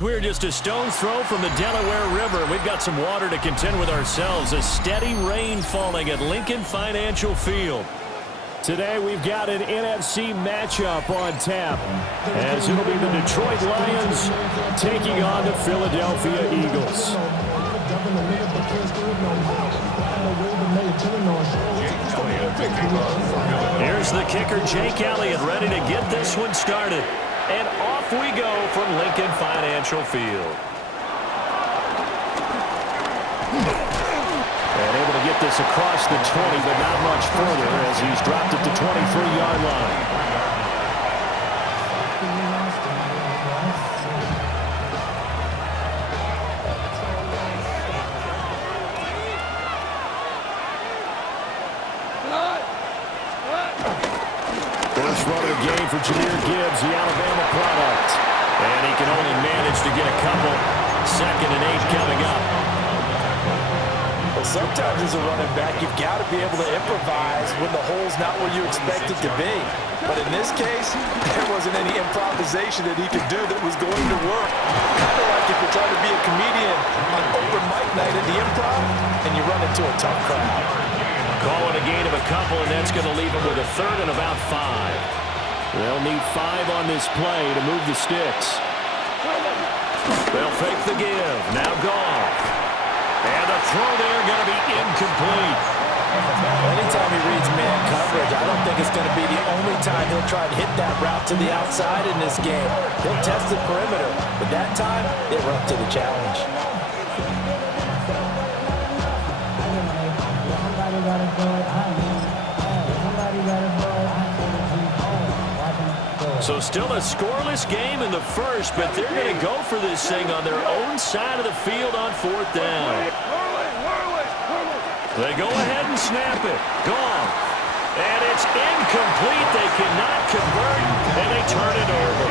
We're just a stone's throw from the Delaware River. We've got some water to contend with ourselves. A steady rain falling at Lincoln Financial Field. Today we've got an NFC matchup on tap, as it'll be the Detroit Lions taking on the Philadelphia Eagles. Here's the kicker, Jake Elliott, ready to get this one started. And off we go from Lincoln Financial Field. And able to get this across the 20, but not much further as he's dropped at the 23-yard line. First run of the game for Jahmyr Gibbs, the Alabama product. And he can only manage to get a couple. 2nd and 8 coming up. Well, sometimes as a running back, you've got to be able to improvise when the hole's not where you expect it to be. But in this case, there wasn't any improvisation that he could do that was going to work. Kind of like if you're trying to be a comedian on open mic night at the Improv and you run into a tough crowd. Calling a gain of a couple, and that's going to leave him with a 3rd and about 5. They'll need 5 on this play to move the sticks. They'll fake the give. Now Goff. And the throw there going to be incomplete. Anytime he reads man coverage, I don't think it's going to be the only time he'll try to hit that route to the outside in this game. He'll test the perimeter, but that time, they were up to the challenge. So still a scoreless game in the first, but they're going to go for this thing on their own side of the field on 4th down. They go ahead and snap it. Gone. And it's incomplete. They cannot convert, and they turn it over.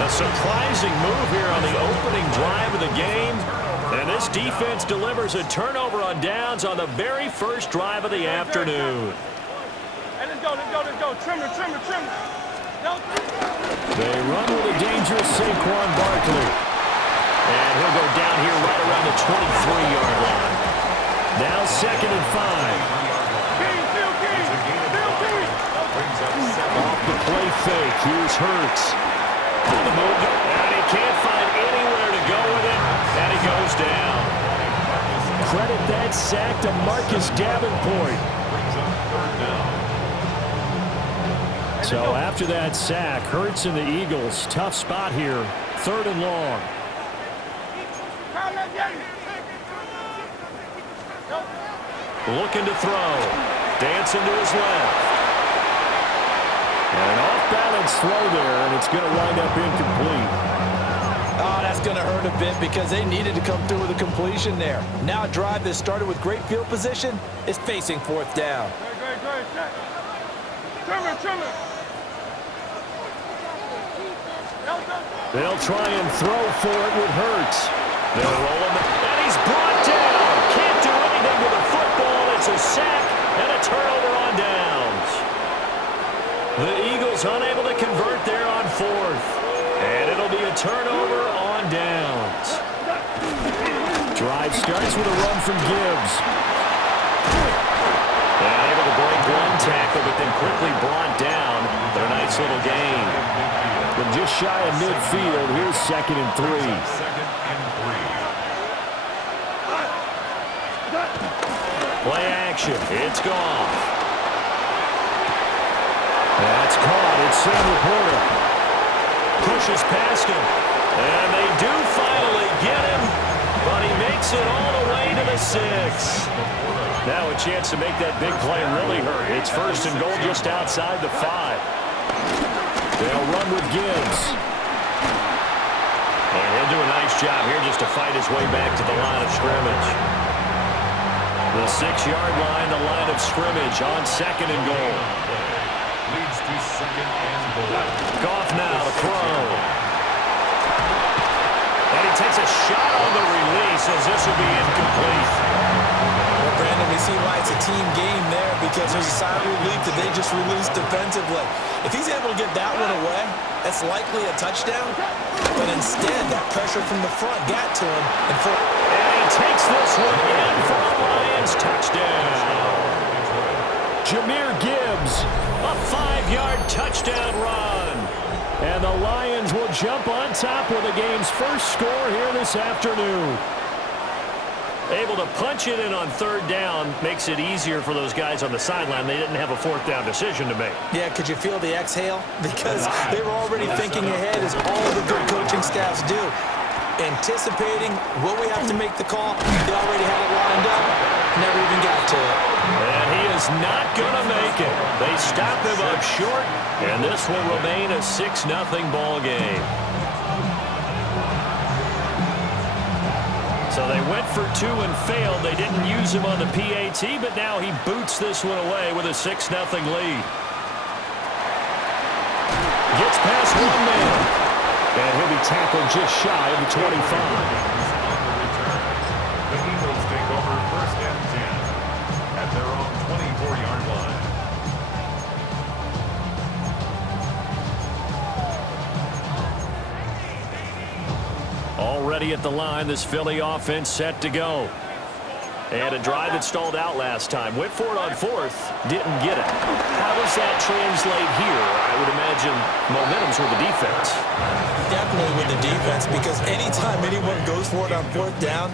A surprising move here on the opening drive of the game. And this defense delivers a turnover on downs on the very first drive of the afternoon. Hey, let's go. Trimmer. They run with a dangerous Saquon Barkley. And he'll go down here right around the 23-yard line. Now 2nd and 5. Off the play fake. Here's Hurts. On the move. And he can't find anywhere to go with it. And he goes down. Credit that sack to Marcus Davenport. So after that sack, Hurts and the Eagles, tough spot here. 3rd and long. Looking to throw. Dancing to his left. And an off-balance throw there, and it's going to wind up incomplete. Oh, that's going to hurt a bit because they needed to come through with a completion there. Now a drive that started with great field position is facing 4th down. Trimmer. They'll try and throw for it with Hurts. They'll roll him, and he's brought down. Can't do anything with a football. It's a sack and a turnover on downs. The Eagles unable to convert there on 4th. And it'll be a turnover on downs. Drive starts with a run from Gibbs. And able to break one tackle, but then quickly brought down. But a nice little gain. From just shy of midfield, here's 2nd and 3. Play action. It's gone. That's caught. It's Sam Laporta. Pushes past him. And they do finally get him, but he makes it all the way to the 6. Now a chance to make that big play really hurt. It's 1st and goal just outside the 5. They'll run with Gibbs. And he'll do a nice job here just to fight his way back to the line of scrimmage. The 6-yard line, the line of scrimmage on 2nd and goal. Leads to 2nd and goal. Goff now to throw. And he takes a shot on the release as this will be incomplete. Well, Brandon, we see why it's a team game there because there's a sigh of relief that they just released defensively. If he's able to get that one away, that's likely a touchdown. But instead, that pressure from the front got to him. And he takes this one in for a Lions touchdown. Jahmyr Gibbs, a 5-yard touchdown run. And the Lions will jump on top with the game's first score here this afternoon. Able to punch it in on third down makes it easier for those guys on the sideline. They didn't have a fourth down decision to make. Yeah, could you feel the exhale? Because they were already thinking ahead, as all the good coaching staffs do. Anticipating, will we have to make the call? They already had it lined up. Never even got to it. And he is not going to make it. They stop him up short, and this will remain a 6-0 ball game. So they went for 2 and failed. They didn't use him on the PAT, but now he boots this one away with a 6-0 lead. Gets past one man. And he'll be tackled just shy of the 25. The Eagles take over first and 10 at their own 24-yard line. Already at the line, this Philly offense set to go. And a drive that stalled out last time. Went for it on fourth, didn't get it. How does that translate here? I would imagine momentum's with the defense. Definitely with the defense, because anytime anyone goes for it on fourth down,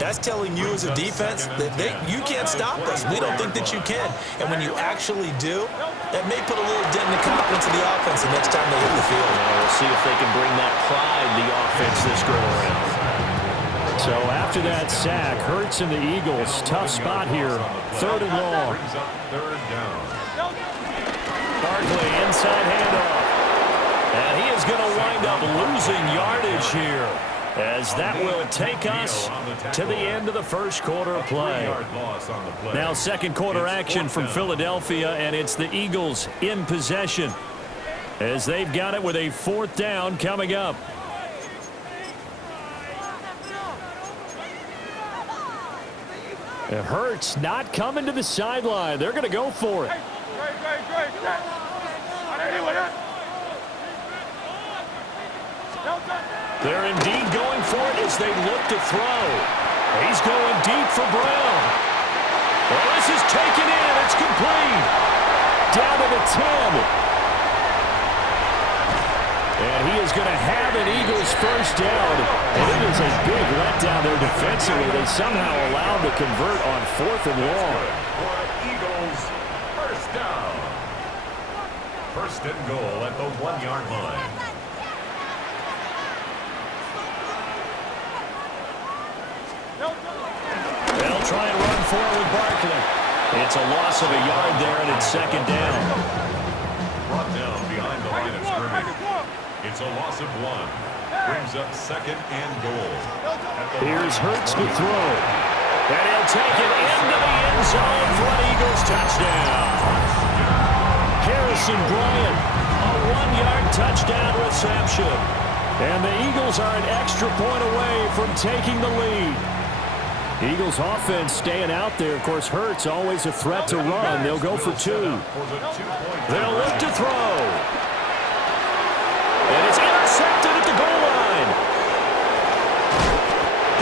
that's telling you as a defense that you can't stop us. We don't think that you can. And when you actually do, that may put a little dent in the confidence of the offense the next time they hit the field. We'll see if they can bring that pride the offense this go around. So after that sack, Hurts and the Eagles, tough spot here. Third and long. Third down. Barkley, inside handoff. And he is going to wind up losing yardage here, as that will take us to the end of the first quarter of play. Now second quarter action from Philadelphia, and it's the Eagles in possession, as they've got it with a fourth down coming up. It hurts not coming to the sideline. They're going to go for it. They're indeed going for it as they look to throw. He's going deep for Brown. Well, this is taken in. It's complete. Down to the 10. And he is going to have an Eagles first down. And it is a big letdown there defensively. They somehow allowed to convert on fourth and long. For Eagles, first down. First and goal at the 1-yard line. They'll try and run forward with Barkley. It's a loss of a yard there, and it's second down. Brought down behind the line of scrimmage. It's a loss of 1. Brings up second and goal. Here's Hurts to throw. And he'll take it into the end zone for an Eagles touchdown. Harrison Bryant, a 1-yard touchdown reception. And the Eagles are an extra point away from taking the lead. Eagles offense staying out there. Of course, Hurts always a threat to run. They'll go for 2. They'll look to throw. And it's intercepted at the goal line.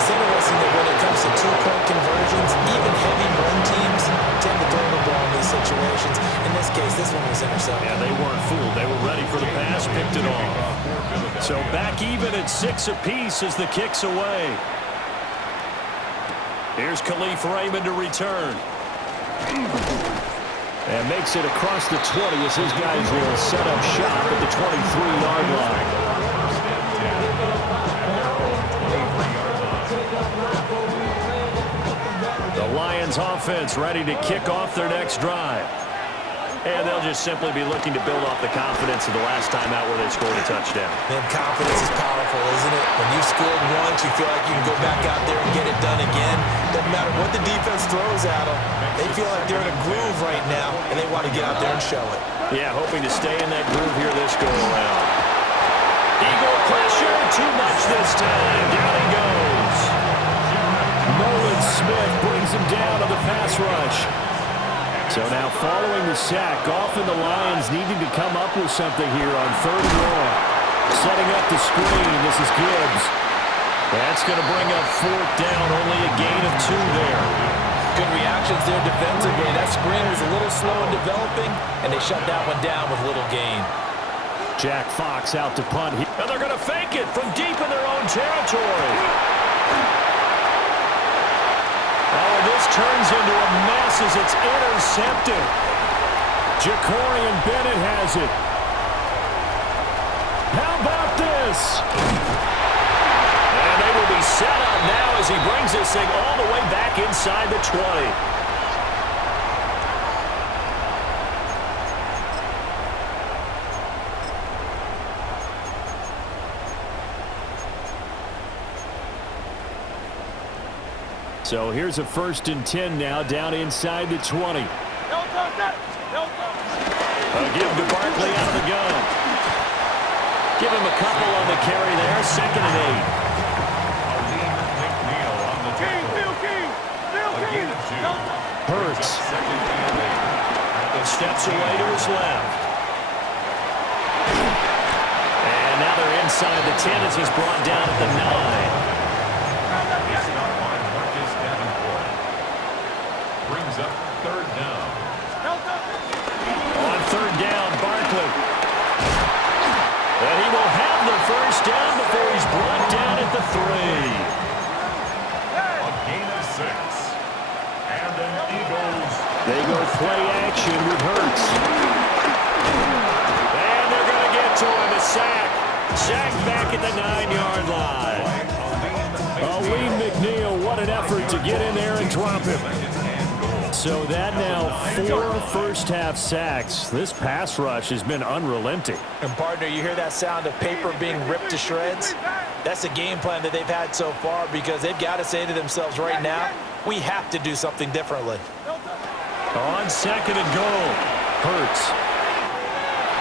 It's interesting that when it comes to two-point conversions, even heavy run teams tend to throw the ball in these situations. In this case, this one was intercepted. Yeah, they weren't fooled. They were ready for the pass, picked it off. So back even at 6 apiece as the kick's away. Here's Khalif Raymond to return. And makes it across the 20 as his guys will set up shop at the 23-yard line. The Lions offense ready to kick off their next drive. And they'll just simply be looking to build off the confidence of the last time out where they scored a touchdown. Man, confidence is powerful, isn't it? When you scored once, you feel like you can go back out there and get it done again. Doesn't matter what the defense throws at them. They feel like they're in a groove right now, and they want to get out there and show it. Yeah, hoping to stay in that groove here this go-around. Eagle pressure, too much this time. Down he goes. Nolan Smith brings him down on the pass rush. So now following the sack, Goff and the Lions needing to come up with something here on 3rd and long. Setting up the screen, this is Gibbs. That's going to bring up 4th down, only a gain of 2 there. Good reactions there defensively. That screen was a little slow in developing, and they shut that one down with little gain. Jack Fox out to punt. And they're going to fake it from deep in their own territory. Oh, this turns into a mess as it's intercepted. Jacorian Bennett has it. How about this? And they will be set up now as he brings this thing all the way back inside the 20. So here's a 1st and 10 now, down inside the 20. A give to Barkley out of the gun. Give him a couple on the carry there, 2nd and 8. Hurts. Steps away to his left. And now they're inside the 10 as he's brought down at the 9. Brings up 3rd down. On 3rd down, Barkley. And he will have the 1st down before he's brought down at the 3. A gain of 6. And an Eagles. They go play action with Hurts. And they're going to get to him, a sack. Sacked back at the 9-yard line. Aleem McNeil, what an effort to get in there and drop him. So that now 4 first-half sacks. This pass rush has been unrelenting. And, partner, you hear that sound of paper being ripped to shreds? That's a game plan that they've had so far because they've got to say to themselves right now, we have to do something differently. On 2nd and goal, Hurts.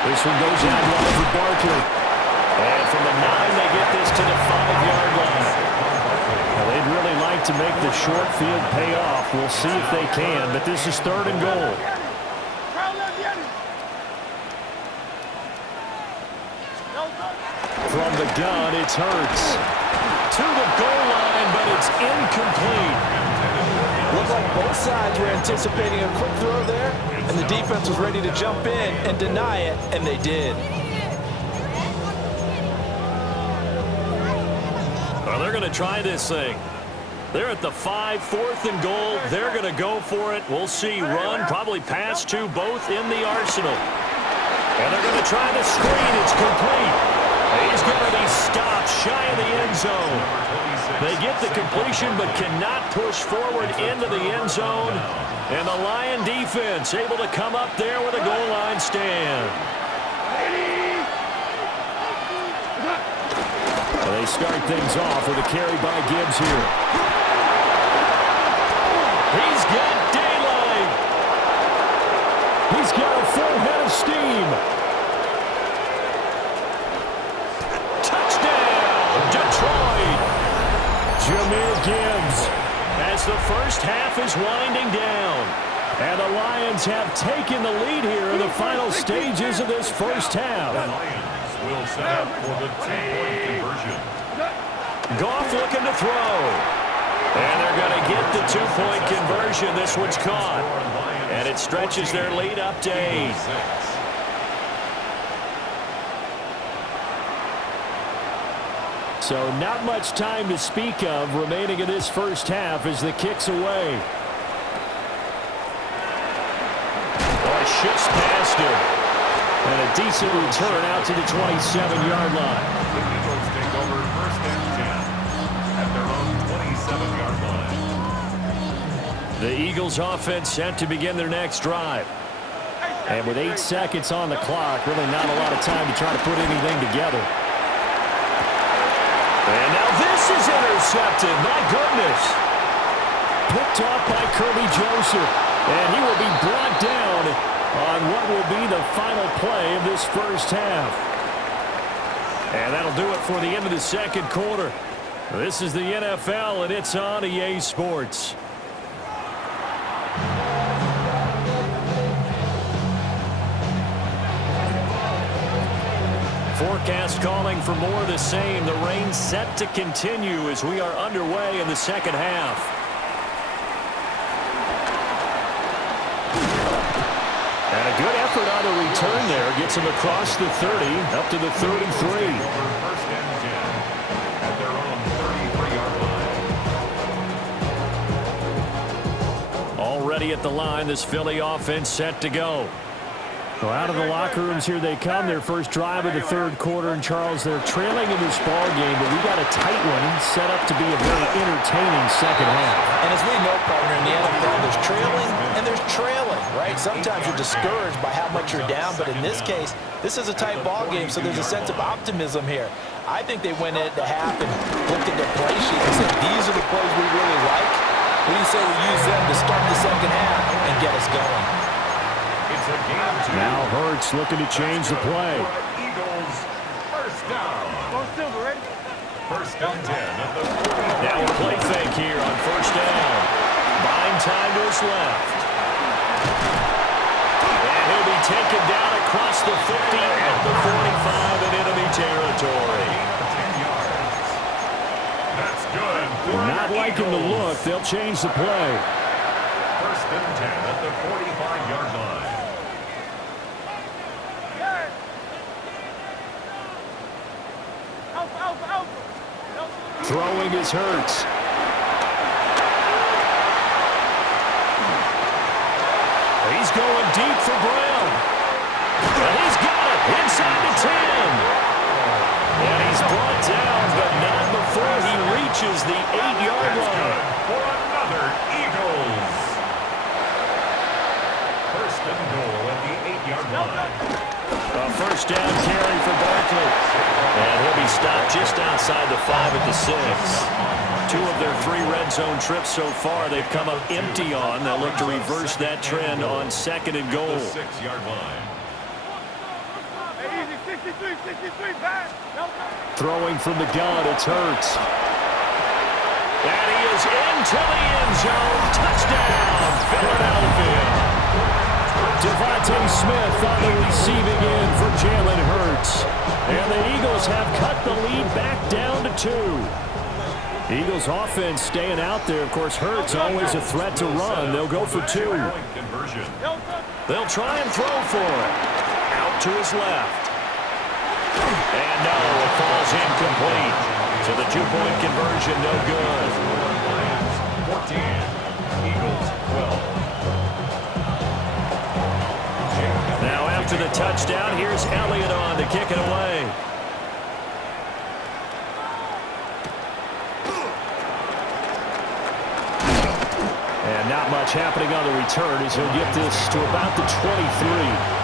This one goes out wide for Barkley. And from the 9, they get this to the 5-yard line. Well, they'd really like to make the short field pay off. We'll see if they can, but this is 3rd and goal. From the gun, it's Hurts. To the goal line, but it's incomplete. Looked like both sides were anticipating a quick throw there, and the defense was ready to jump in and deny it, and they did. Well, they're going to try this thing. They're at the 5, 4th and goal. They're going to go for it. We'll see. Run, probably pass to both in the arsenal. And they're going to try the screen. It's complete. He's going to be stopped shy of the end zone. They get the completion but cannot push forward into the end zone. And the Lion defense able to come up there with a goal line stand. So they start things off with a carry by Gibbs here. He's got daylight. He's got a full head of steam. Touchdown, Detroit. Jahmyr Gibbs as the first half is winding down. And the Lions have taken the lead here in the final stages of this first half. The Lions will set up for the 2-point conversion. Goff looking to throw. And they're going to get the 2-point conversion. This one's caught. And it stretches their lead up to 8. So not much time to speak of remaining in this first half as the kick's away. Oh, shifts past him. And a decent return out to the 27-yard line. The Eagles take over 1st and 10 at their own 27-yard line. The Eagles offense set to begin their next drive. And with 8 seconds on the clock, really not a lot of time to try to put anything together. And now this is intercepted. My goodness. Picked off by Kirby Joseph. And he will be brought down on what will be the final play of this first half. And that'll do it for the end of the second quarter. This is the NFL, and it's on EA Sports. Forecast calling for more of the same. The rain set to continue as we are underway in the second half. And a good effort on the return there. Gets him across the 30, up to the 33. First and 10 at their own 33-yard line. Already at the line, this Philly offense set to go. So out of the locker rooms, here they come. Their first drive of the third quarter. And, Charles, they're trailing in this ball game, but we got a tight one set up to be a very entertaining second half. And as we know, partner, in the NFL, there's trailing and there's trailing, right? Sometimes you're discouraged by how much you're down, but in this case, this is a tight ball game, so there's a sense of optimism here. I think they went into half and looked at their play sheet and said, these are the plays we really like. What do you say we use them to start the second half and get us going? Now Hurts looking to change the play. Eagles first down. First and 10 at the 40. Now a play fake here on first down. Buying time to his left. And he'll be taken down across the 50 at the 45 in enemy territory. 10 yards. That's good. Not liking the look. They'll change the play. First and 10 at the 45-yard line. Throwing is Hurts. He's going deep for Brown. And he's got it inside the 10. And he's brought down, but not before he reaches the 8-yard line. For another Eagles. First and goal at the 8-yard line. A first down carry for Barkley. And he'll be stopped just outside the 5 at the 6. 2 of their 3 red zone trips so far they've come up empty on. They'll look to reverse that trend on second and goal. 6-yard line. Throwing from the gun, it's Hurts. And he is into the end zone. Touchdown, Philadelphia. Devontae Smith on the receiving end for Jalen Hurts. And the Eagles have cut the lead back down to 2. Eagles offense staying out there. Of course, Hurts always a threat to run. They'll go for 2. They'll try and throw for it. Out to his left. And no, it falls incomplete. So the 2-point conversion, no good. 14, Eagles 12. Now after the touchdown, here's Elliott on to kick it away. And not much happening on the return as he'll get this to about the 23.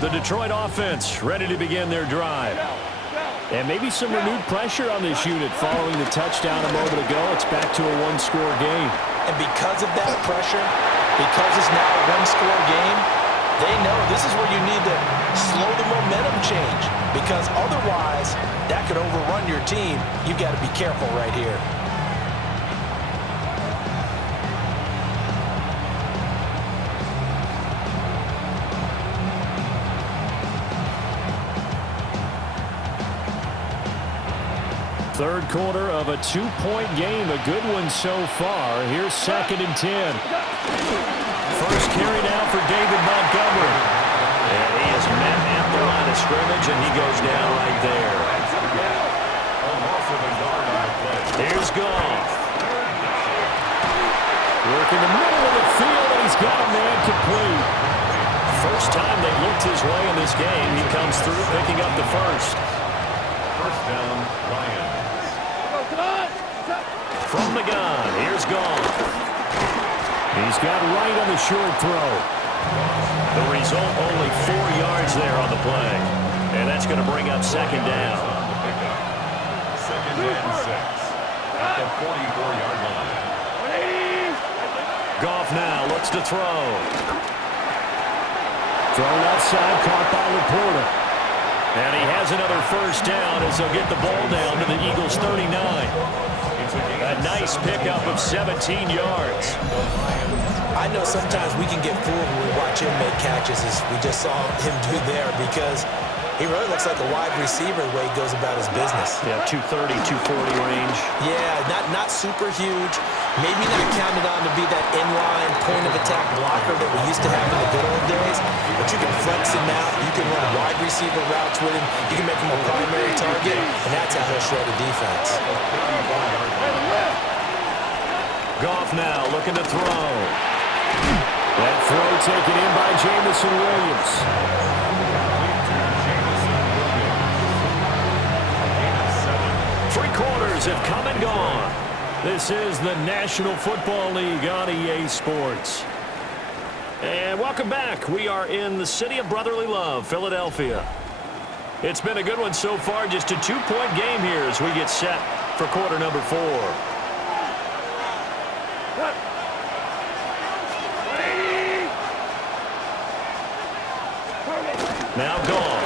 The Detroit offense ready to begin their drive. And maybe some renewed pressure on this unit following the touchdown a moment ago. It's back to a 1-score game. And because of that pressure, because it's now a 1-score game, they know this is where you need to slow the momentum change. Because otherwise, that could overrun your team. You've got to be careful right here. Third quarter of a 2-point game. A good one so far. Here's second and 10. First carry now for David Montgomery. And he is met at the line of scrimmage, and he goes down right there. Here's Goff. Working the middle of the field, and he's got a man complete. First time they've looked his way in this game. He comes through picking up the first. First down, Lions. From the gun, here's Goff. He's got right on the short throw. The result, only 4 yards there on the play. And that's going to bring up second down. Second and 6 at the 44-yard line. Goff now looks to throw. Thrown outside, caught by Laporta. And he has another first down as they'll get the ball down to the Eagles' 39. It's a a nice pickup of 17 yards. I know sometimes we can get fooled when we watch him make catches, as we just saw him do there, because he really looks like a wide receiver the way he goes about his business. Yeah, 230, 240 range. Yeah, not super huge. Maybe not counted on to be that inline point-of-attack blocker that we used to have in the good old days, but you can flex him out. You can run wide receiver routes with him. You can make him a primary target, and that's how he'll shred a defense. Goff now looking to throw. That throw taken in by Jamison Williams. Three quarters have come and gone. This is the National Football League on EA Sports. And welcome back. We are in the city of brotherly love, Philadelphia. It's been a good one so far. Just a two-point game here as we get set for quarter number 4. Now Goff.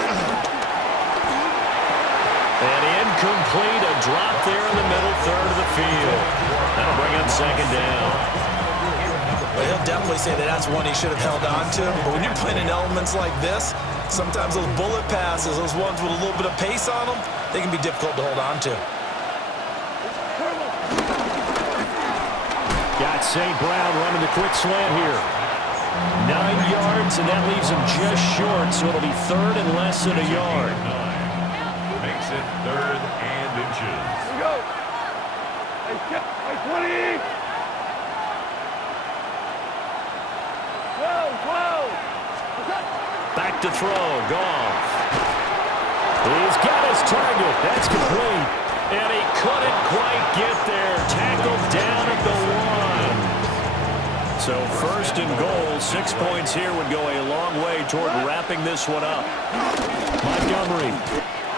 And incomplete, a drop there in the middle third of the field. That'll bring up second down. Well, he'll definitely say that that's one he should have held on to. But when you're playing in elements like this, sometimes those bullet passes, those ones with a little bit of pace on them, they can be difficult to hold on to. Got St. Brown running the quick slant here. 9 yards, and that leaves him just short, so it'll be third and less than a yard. Makes it third and inches. Here we go. Hey, 20. 12. Back to throw, Goff. He's got his target. That's complete. And he couldn't quite get there. Tackled down at the 1. So first and goal, 6 points here would go a long way toward wrapping this one up. Montgomery.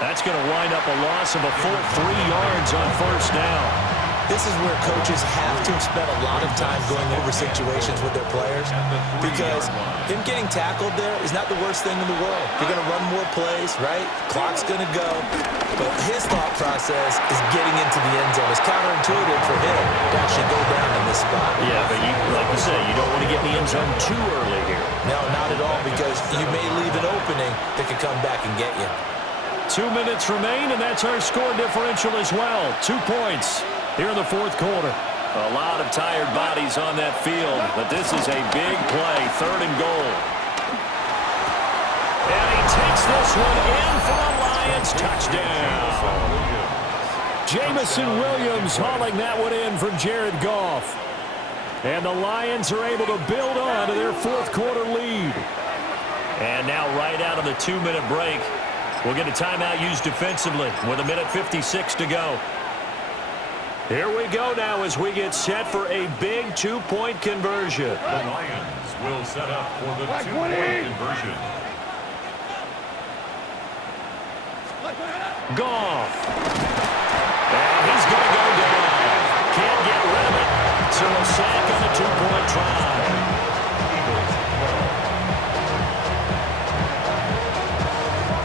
That's going to wind up a loss of a full 3 yards on first down. This is where coaches have to have spent a lot of time going over situations with their players, because him getting tackled there is not the worst thing in the world. You're going to run more plays, right? Clock's going to go. But his thought process is getting into the end zone. It's counterintuitive for him to actually go down in this spot. Yeah, but like you say, you don't want to get in the end zone too early here. No, not at all, because you may leave an opening that could come back and get you. 2 minutes remain, and that's our score differential as well. 2 points here in the fourth quarter. A lot of tired bodies on that field, but this is a big play, third and goal. And he takes this one in for a Lions touchdown. Jamison Williams hauling that one in from Jared Goff. And the Lions are able to build on to their fourth quarter lead. And now right out of the 2-minute break, we'll get a timeout used defensively with 1:56 to go. Here we go now as we get set for a big 2-point conversion. The Lions will set up for the 2-point conversion. Goff. And he's going to go down. Can't get rid of it. So a sack on the 2-point try.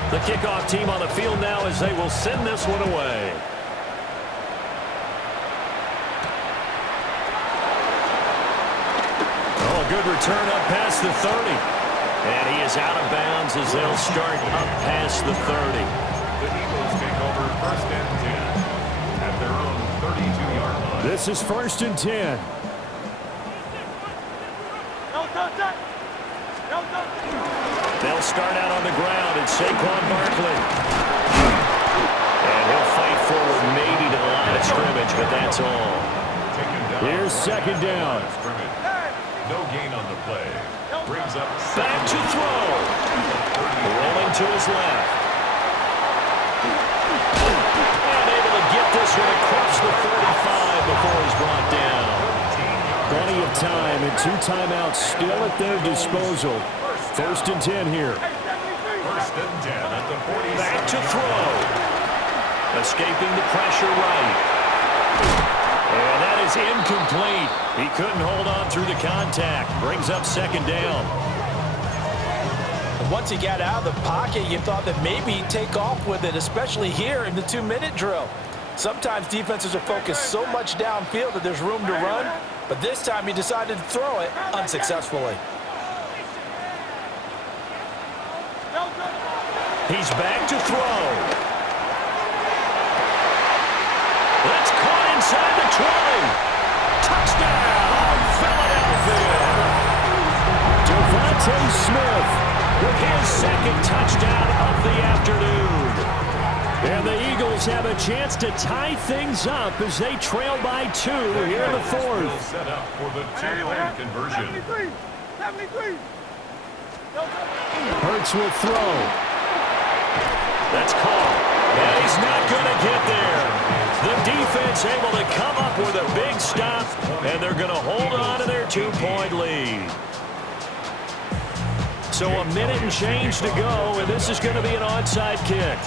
The kickoff team on the field now as they will send this one away. Oh, a good return up past the 30. And he is out of bounds as they'll start up past the 30. The Eagles take over first and 10 at their own 32-yard line. This is first and 10. They'll start out on the ground. It's Saquon Barkley. And he'll fight forward maybe to the line of scrimmage, but that's all. Here's second down. No gain on the play. Brings up Back to throw. Rolling to his left. And able to get this one across the 35 before he's brought down. Plenty of time and 2 timeouts still at their disposal. First and 10 here. first and 10 at the 40. Back to throw. Escaping the pressure right. And that is incomplete. He couldn't hold on through the contact. Brings up second down. And once he got out of the pocket, you thought that maybe he'd take off with it, especially here in the 2-minute drill. Sometimes defenses are focused so much downfield that there's room to run, but this time he decided to throw it unsuccessfully. He's back to throw. That's caught inside the 20. Touchdown, Philadelphia. Devontae Smith with his second touchdown of the afternoon. And the Eagles have a chance to tie things up as they trail by 2 here in the fourth. Set up for the two-point conversion. 73. Hurts will throw. That's caught. And he's not going to get there. The defense able to come up with a big stop, and they're going to hold on to their 2-point lead. So a minute and change to go, and this is going to be an onside kick.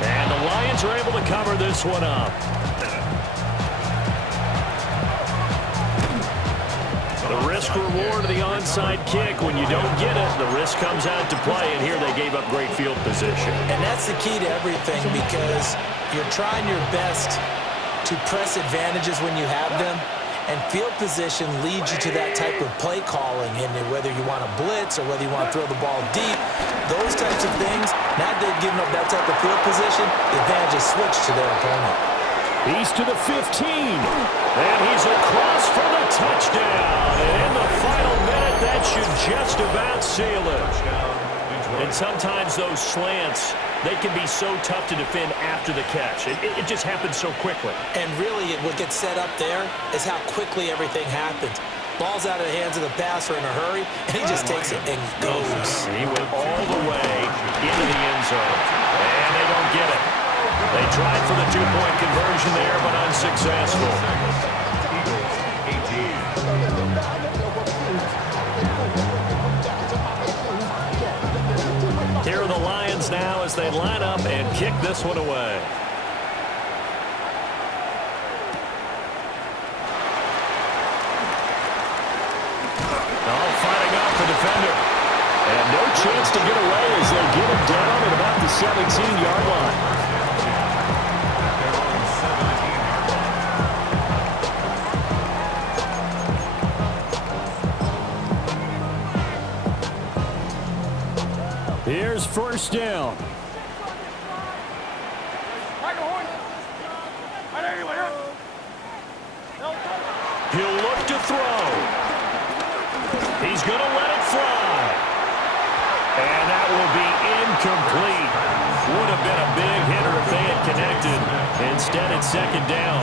And the Lions are able to cover this one up. The risk-reward of the onside kick, when you don't get it, the risk comes out to play, and here they gave up great field position. And that's the key to everything, because you're trying your best to press advantages when you have them, and field position leads you to that type of play calling, and whether you want to blitz or whether you want to throw the ball deep, those types of things, now they've given up that type of field position, the advantage is switched to their opponent. He's to the 15, and he's across for the touchdown. And in the final minute, that should just about seal it. And sometimes those slants, they can be so tough to defend after the catch. It just happens so quickly. And really, what gets set up there is how quickly everything happens. Ball's out of the hands of the passer in a hurry, and he just takes it and goes. He went all the way into the end zone, and they don't get it. They tried for the 2-point conversion there, but unsuccessful. Here are the Lions now as they line up and kick this one away. Oh, fighting off the defender. And no chance to get away as they get him down at about the 17-yard line. Here's first down. He'll look to throw. He's going to let it fly. And that will be incomplete. Would have been a big hitter if they had connected. Instead, it's second down.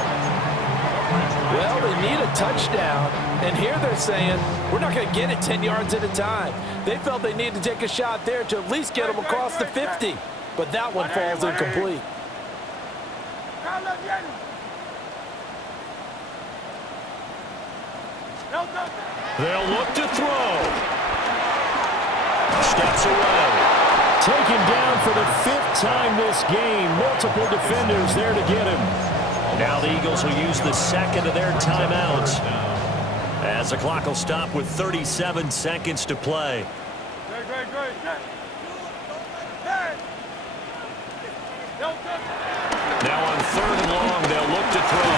Well, they need a touchdown, and here they're saying, we're not going to get it 10 yards at a time. They felt they needed to take a shot there to at least get them across the 50, but that one falls incomplete. They'll look to throw. Steps away. Taken down for the 5th time this game. Multiple defenders there to get him. Now the Eagles will use the second of their timeouts, as the clock will stop with 37 seconds to play. Now on 3rd and long, they'll look to throw.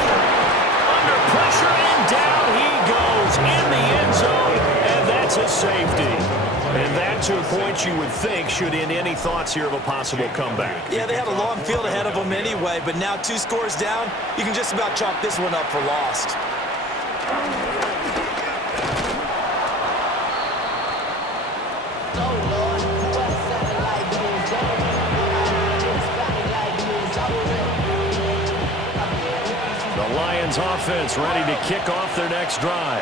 Under pressure, and down he goes in the end zone, and that's a safety. And that 2 points you would think should end any thoughts here of a possible comeback. Yeah, they had a long field ahead of them anyway, but now 2 scores down, you can just about chalk this one up for lost. The Lions offense ready to kick off their next drive.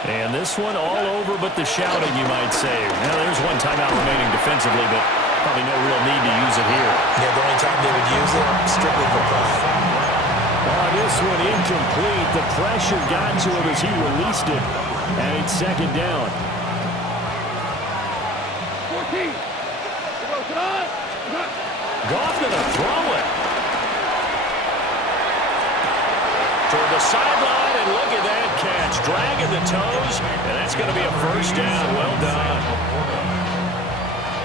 And this one all over but the shouting, you might say. Now, there's one timeout remaining defensively, but probably no real need to use it here. Yeah, the only time they would use it, strictly for pride. This one incomplete. The pressure got to him as he released it, and it's second down. 14. Goff going to throw it. Toward the sideline, and look at that catch. Dragging the toes, and that's going to be a first down. Well done.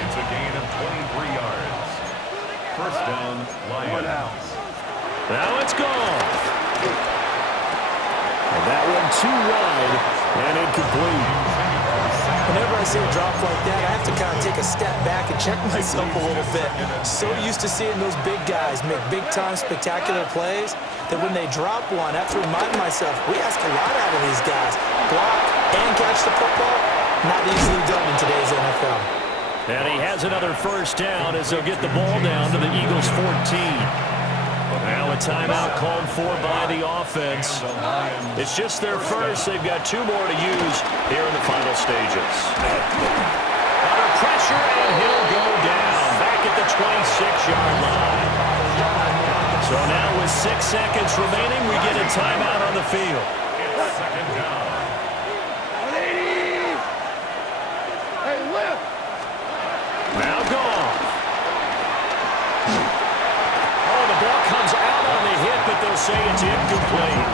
It's a gain of 23 yards. First down, Lions. Now it's gone. And that one too wide and incomplete. Whenever I see a drop like that, I have to kind of take a step back and check myself a little bit. So used to seeing those big guys make big-time spectacular plays that when they drop one, I have to remind myself, we ask a lot out of these guys. Block and catch the football, not easily done in today's NFL. And he has another first down as they'll get the ball down to the Eagles' 14. Now a timeout called for by the offense. It's just their first. They've got 2 more to use here in the final stages. Under pressure, and he'll go down back at the 26-yard line. So now with 6 seconds remaining, we get a timeout on the field. It's second down. Hey, left. Now gone. The ball comes out on the hit, but they'll say it's incomplete.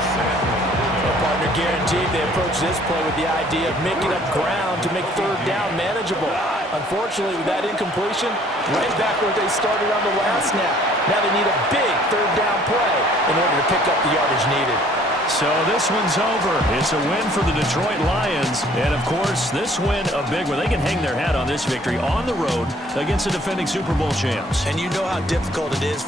The partner guaranteed they approach this play with the idea of making up ground to make third down manageable. Unfortunately, with that incompletion, right back where they started on the last snap. Now they need a big third down play in order to pick up the yardage needed. So this one's over. It's a win for the Detroit Lions. And, of course, this win a big one. They can hang their hat on this victory on the road against the defending Super Bowl champs. And you know how difficult it is